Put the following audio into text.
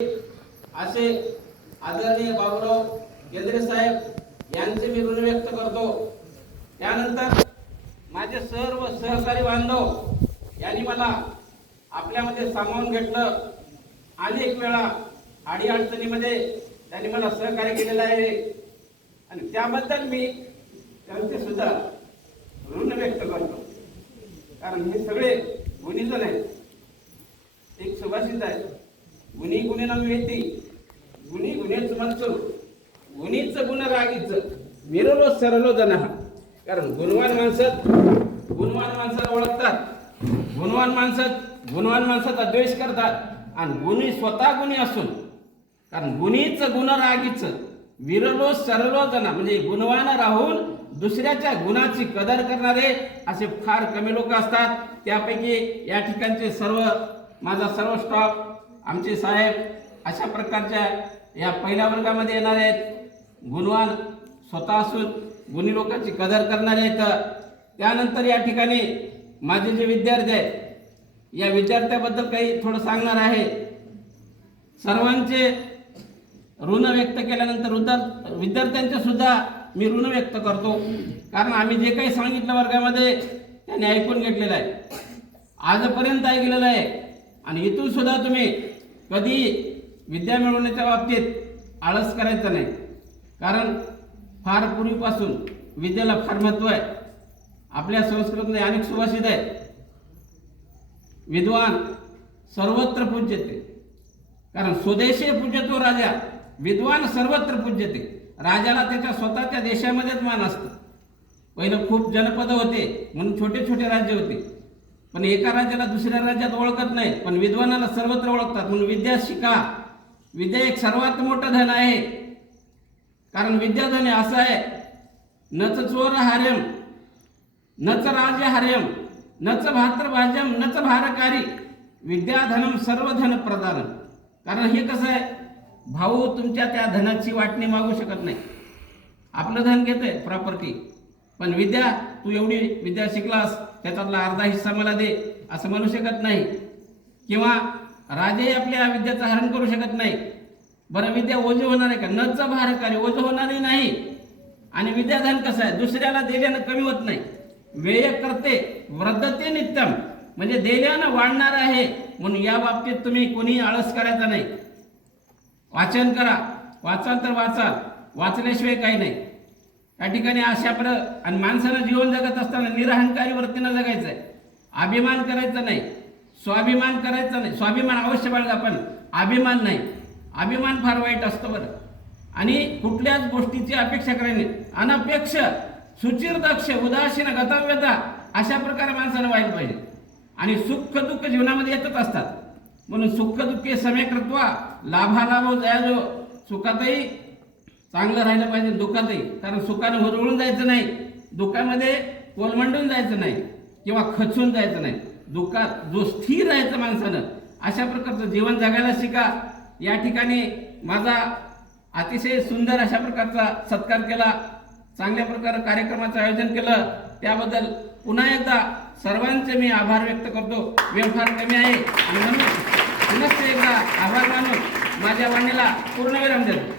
असे आदरणीय बाबूराव केंद्रे साहेब यांचे मी ऋण व्यक्त करतो। त्यानंतर माझे सर्व सहकारी बांधव यांनी मला आपल्यामध्ये सामावून घेतलं। अनेक वेळा अडीअडचणीमध्ये त्यांनी मला सहकार्य केलेलं आहे आणि त्याबद्दल मी त्यांचे सुद्धा ऋण व्यक्त करतो। कारण हे सगळे गुणीजन आहेत। एक सुभाषित आहे, गुणी गुणेनं मिळती, गुणी गुणेच म्हणतो, गुणीच गुण रागीच मिरलो सरलो जन। कारण गुणवान माणसाला ओळखतात, गुणवान माणसाचा द्वेष करतात आणि गुणी स्वतः गुणी असून, कारण गुणीच गुण रागीच विरलो सरलो जन, म्हणजे गुणवान राहून दुसऱ्याच्या गुणाची कदर करणारे असे फार कमी लोक असतात। त्यापैकी या ठिकाणचे माझा सर्व स्टॉफ, आमचे साहेब अशा प्रकारच्या या पहिल्या वर्गामध्ये येणार आहेत। गुणवान स्वतः असून गुणी लोकांची कदर करणारे आहेत। त्यानंतर या ठिकाणी माझे जे विद्यार्थी आहेत, या विद्यार्थ्याबद्दल काही थोडं सांगणार आहे। सर्वांचे ऋण व्यक्त केल्यानंतर विद्यार्थ्यांचे सुद्धा मी ऋण व्यक्त करतो। कारण आम्ही जे काही सांगितलं वर्गामध्ये त्यांनी ऐकून घेतलेलं आहे, आजपर्यंत ऐकलेलं आहे आणि इथून सुद्धा तुम्ही कधी विद्या मिळवण्याच्या बाबतीत आळस करायचा नाही। कारण फार पूर्वीपासून विद्येला फार महत्त्व आहे। आपल्या संस्कृतीमध्ये अनेक सुभाषित आहेत, विद्वान सर्वत्र पूज्यते। कारण स्वदेशी पूज्यतो राजा, विद्वान सर्वत्र पूज्यते। राजाला त्याच्या स्वतःच्या देशामध्येच मान असतं। पहिलं खूप जनपद होते म्हणून छोटे छोटे राज्य होते, पण एका राज्याला दुसऱ्या राज्यात ओळखत नाही, पण विद्वानाला सर्वत्र ओळखतात। म्हणून विद्या शिका, विद्या एक सर्वात मोठं धन आहे। कारण विद्याधन असं आहे, नच चोर हार्यम, नच राज हार्यम, नच भात्रभाज्यम, नच भारकारी, विद्याधनम सर्वधन प्रदान। कारण हे कसं आहे, भाऊ तुमच्या त्या धनाची वाटणी मागू शकत नाही। आपलं धन घेते प्रॉपर्टी, पण विद्या, तू एवढी विद्या शिकलास त्याच्यातला अर्धा हिस्सा मला दे असं म्हणू शकत नाही। किंवा राजे आपल्या विद्याचं हरण करू शकत नाही। बरं, विद्या ओझे होणार आहे का? नच भारकारी, ओझे होणारही नाही। आणि विद्याधन कसं आहे, दुसऱ्याला दिल्यानं कमी होत नाही। व्यय करते वृद्धते नित्यम, म्हणजे दिल्यानं वाढणार आहे। म्हणून या बाबतीत तुम्ही कोणी आळस करायचा नाही। वाचन करा, वाचाल तर वाचाल, वाचल्याशिवाय काही नाही। या ठिकाणी अशा आणि माणसानं जीवन जगत असताना निरहंकारी वृत्तीनं जगायचं आहे। अभिमान करायचा नाही, स्वाभिमान करायचा नाही। स्वाभिमान अवश्य बाळगा, पण अभिमान नाही। अभिमान फार वाईट असतं बरं। आणि कुठल्याच गोष्टीची अपेक्षा करायची नाही। अनपेक्ष, सुचिरदक्ष, उदासीन, गतव्यता अशा प्रकारे माणसानं व्हायला पाहिजे। आणि सुख दुःख जीवनामध्ये येतच असतात, म्हणून सुख दुःखे समेकृत्वा लाभालाभो जयाजो। सुखातही चांगलं राहिलं पाहिजे, दुःखातही। कारण सुखानं हुरळून जायचं नाही, दुःखामध्ये कोलमंडून जायचं नाही किंवा खचून जायचं नाही। दुःखात जो स्थिर राहायचं माणसानं, अशा प्रकारचं जीवन जगायला शिका। या ठिकाणी माझा अतिशय सुंदर अशा प्रकारचा सत्कार केला, चांगल्या प्रकारे कार्यक्रमाचं आयोजन केलं, त्याबद्दल पुन्हा एकदा सर्वांचे मी आभार व्यक्त करतो। वेळ फार कमी आहे आणि म्हणून पुनश्च एकदा आभार मानून माझ्या वाणीला पूर्णविराम देतो।